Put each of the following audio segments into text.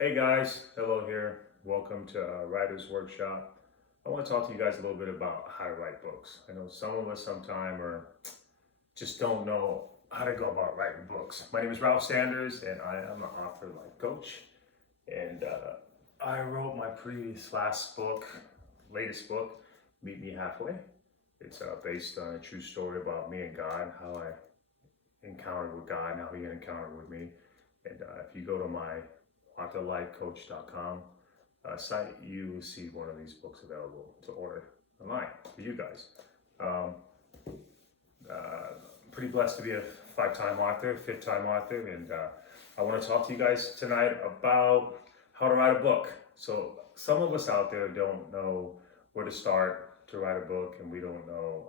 Hey guys, hello here. Welcome to Writer's Workshop. I want to talk to you guys a little bit about how to write books. I know some of us sometime are just don't know how to go about writing books. My name is Ralph Sanders, and I am an author life coach. And I wrote my previous last book, latest book, Meet Me Halfway. It's based on a true story about me and God, how I encountered with God, and how He encountered with me. And if you go to my authorlifecoach.com site, you will see one of these books available to order online for you guys. Um, Pretty blessed to be a five-time author, fifth-time author, and I want to talk to you guys tonight about how to write a book. So some of us out there don't know where to start to write a book, and we don't know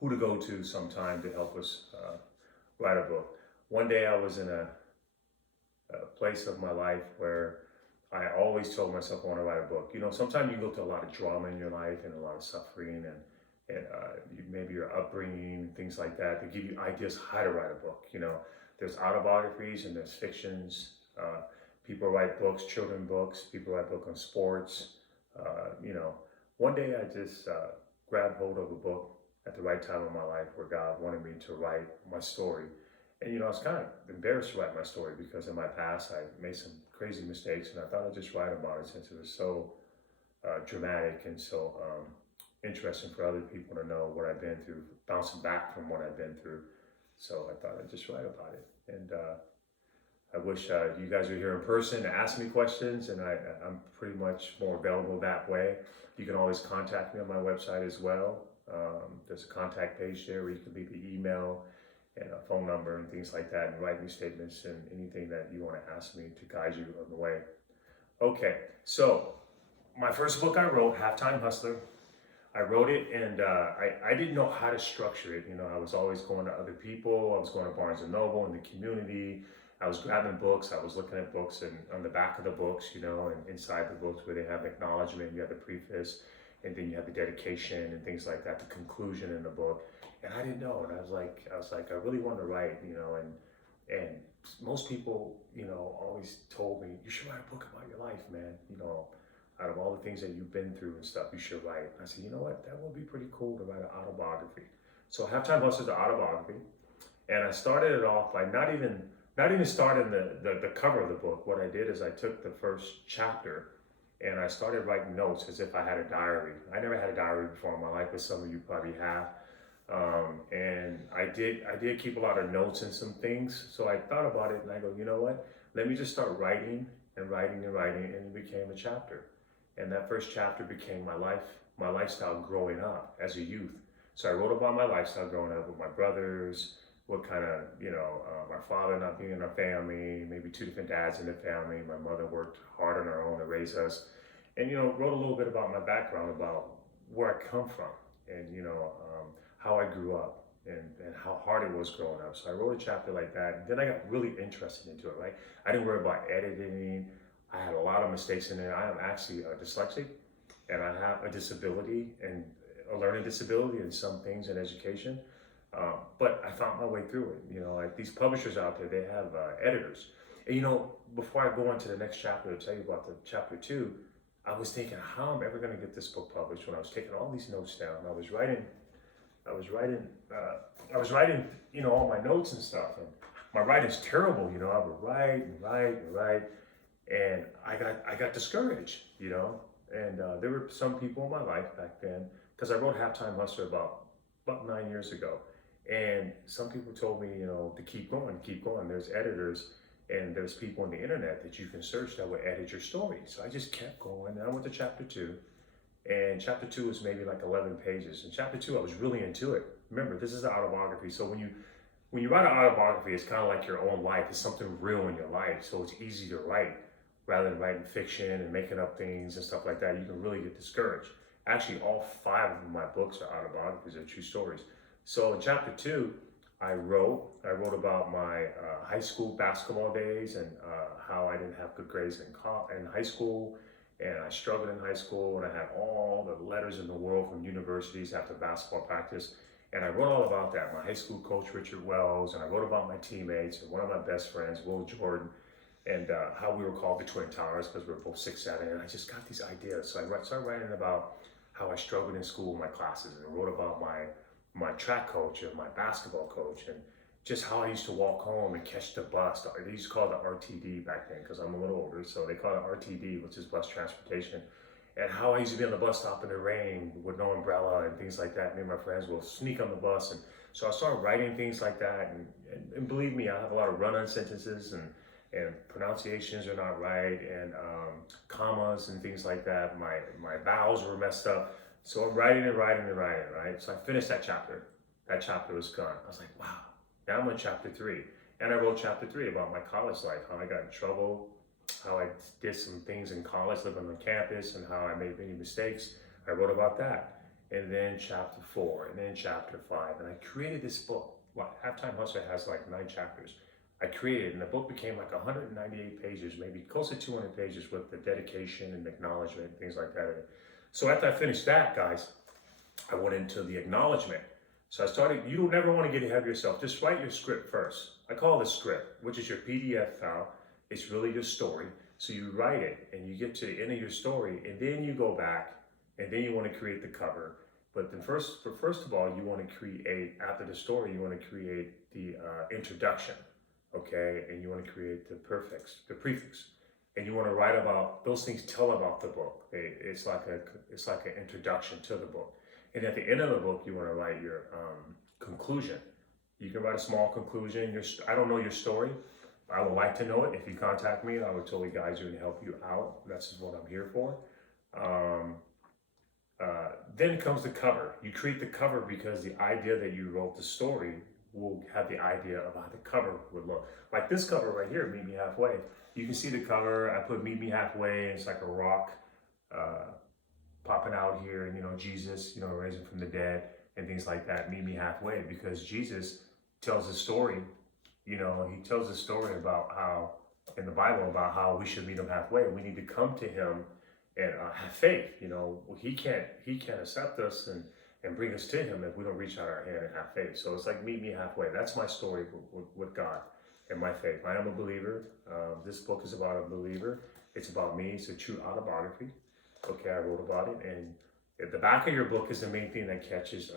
who to go to sometime to help us write a book. One day I was in a place of my life where I always told myself I want to write a book. You know, sometimes you go through a lot of drama in your life and a lot of suffering and maybe your upbringing, things like that, that give you ideas how to write a book. You know, there's autobiographies and there's fictions. People write books, children books. People write books on sports. You know, one day I just grabbed hold of a book at the right time of my life where God wanted me to write my story. And you know, I was kind of embarrassed to write my story because in my past I made some crazy mistakes, and I thought I'd just write about it since it was so dramatic and so interesting for other people to know what I've been through, bouncing back from what I've been through. So I thought I'd just write about it. And I wish you guys were here in person to ask me questions, and I'm pretty much more available that way. You can always contact me on my website as well. There's a contact page there where you can leave the email and a phone number and things like that, and write me statements and anything that you want to ask me to guide you on the way. Okay, so my first book I wrote, Halftime Hustler, I wrote it and I didn't know how to structure it. You know, I was always going to other people. I was going to Barnes and Noble in the community. I was grabbing books. I was looking at books and on the back of the books, you know, and inside the books where they have acknowledgement, you have the preface, and then you have the dedication and things like that, the conclusion in the book. And I didn't know, and I really want to write, you know, and most people, you know, always told me you should write a book about your life, man. You know, out of all the things that you've been through and stuff, you should write. I said, you know what, that would be pretty cool to write an autobiography. So Halftime Hustler is the autobiography, and I started it off by not even starting the cover of the book. What I did is I took the first chapter and I started writing notes as if I had a diary. I never had a diary before in my life, but some of you probably have. And I did keep a lot of notes and some things. So I thought about it and I go, you know what? Let me just start writing and writing and writing, and it became a chapter. And that first chapter became my life, my lifestyle growing up as a youth. So I wrote about my lifestyle growing up with my brothers, what kind of, you know, my father not being in our family, maybe two different dads in the family. My mother worked hard on her own to raise us. And, you know, wrote a little bit about my background, about where I come from and, you know, how I grew up and how hard it was growing up. So I wrote a chapter like that. And then I got really interested into it, right? I didn't worry about editing. I had a lot of mistakes in there. I am actually dyslexic and I have a disability and a learning disability in some things in education. But I found my way through it. You know, like these publishers out there, they have editors. And you know, before I go on to the next chapter to tell you about the chapter two, I was thinking, how am I ever going to get this book published? When I was taking all these notes down, I was writing, you know, all my notes and stuff. And my writing's terrible. You know, I would write and write and write, and I got discouraged. You know, and there were some people in my life back then because I wrote Halftime Hustler about 9 years ago. And some people told me, you know, to keep going, keep going. There's editors and there's people on the internet that you can search that will edit your story. So I just kept going. And I went to chapter two. And chapter two was maybe like 11 pages. And chapter two, I was really into it. Remember, this is an autobiography. So when you write an autobiography, it's kind of like your own life. It's something real in your life. So it's easy to write rather than writing fiction and making up things and stuff like that. You can really get discouraged. Actually, all five of my books are autobiographies, they're true stories. So in chapter two, I wrote about my high school basketball days and how I didn't have good grades in high school, and I struggled in high school, and I had all the letters in the world from universities after basketball practice. And I wrote all about that. My high school coach, Richard Wells, and I wrote about my teammates and one of my best friends, Will Jordan. and how we were called the Twin Towers because we were both 6'7", and I just got these ideas. So I started writing about how I struggled in school in my classes, and I wrote about my track coach and my basketball coach, and just how I used to walk home and catch the bus. They used to call it the RTD back then because I'm a little older, so they call it RTD, which is bus transportation. And how I used to be on the bus stop in the rain with no umbrella and things like that. Me and my friends will sneak on the bus, and so I started writing things like that. And believe me, I have a lot of run-on sentences, and pronunciations are not right, and commas and things like that. My vowels were messed up. So I'm writing and writing and writing, right? So I finished that chapter. That chapter was gone. I was like, wow, now I'm on chapter 3. And I wrote chapter 3 about my college life, how I got in trouble, how I did some things in college, living on campus, and how I made many mistakes. I wrote about that. And then chapter 4, and then chapter 5. And I created this book. Halftime Hustler has like 9 chapters. I created, and the book became like 198 pages, maybe close to 200 pages with the dedication and acknowledgement and things like that. So after I finished that, guys, I went into the acknowledgement. So I started, you don't never want to get ahead of yourself. Just write your script first. I call it a script, which is your PDF file. It's really your story. So you write it and you get to the end of your story, and then you go back and then you want to create the cover. But then first of all, you want to create, after the story, you want to create the introduction, okay? And you want to create the prefix. And you want to write about, those things tell about the book. It's like an introduction to the book. And at the end of the book, you want to write your conclusion. You can write a small conclusion. I don't know your story. I would like to know it. If you contact me, I would totally guide you and help you out. That's what I'm here for. Then comes the cover. You create the cover because the idea that you wrote the story will have the idea of how the cover would look. Like this cover right here, Meet Me Halfway. You can see the cover. I put Meet Me Halfway, and it's like a rock popping out here, and Jesus, raising from the dead and things like that. Meet Me Halfway, because Jesus tells a story. He tells a story about how, in the Bible, about how we should meet him halfway. We need to come to him and have faith. He can't accept us and bring us to him if we don't reach out our hand and have faith. So it's like meet me halfway. That's my story with God and my faith. I am a believer. This book is about a believer. It's about me. It's a true autobiography. Okay, I wrote about it, and at the back of your book is the main thing that catches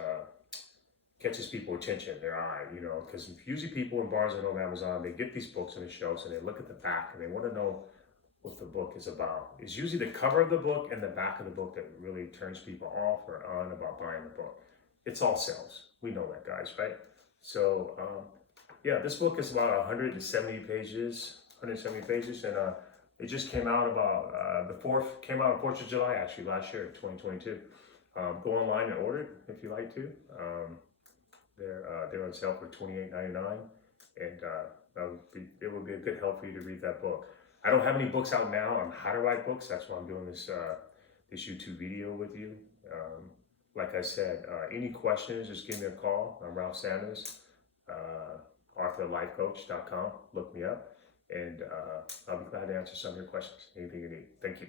people's attention, their eye, because usually people in Barnes & Noble, Amazon, they get these books on the shelves and they look at the back and they want to know what the book is about. It's usually the cover of the book and the back of the book that really turns people off or on about buying the book. It's all sales. We know that, guys, right? So, this book is about 170 pages, and it just came out about, the 4th came out on 4th of July, actually, last year, 2022. Go online and order it if you like to. They're on sale for $28.99, and it would be a good help for you to read that book. I don't have any books out now on how to write books. That's why I'm doing this YouTube video with you. Like I said, any questions, just give me a call. I'm Ralph Sanders, ArthurLifeCoach.com. Look me up, and I'll be glad to answer some of your questions. Anything you need. Thank you.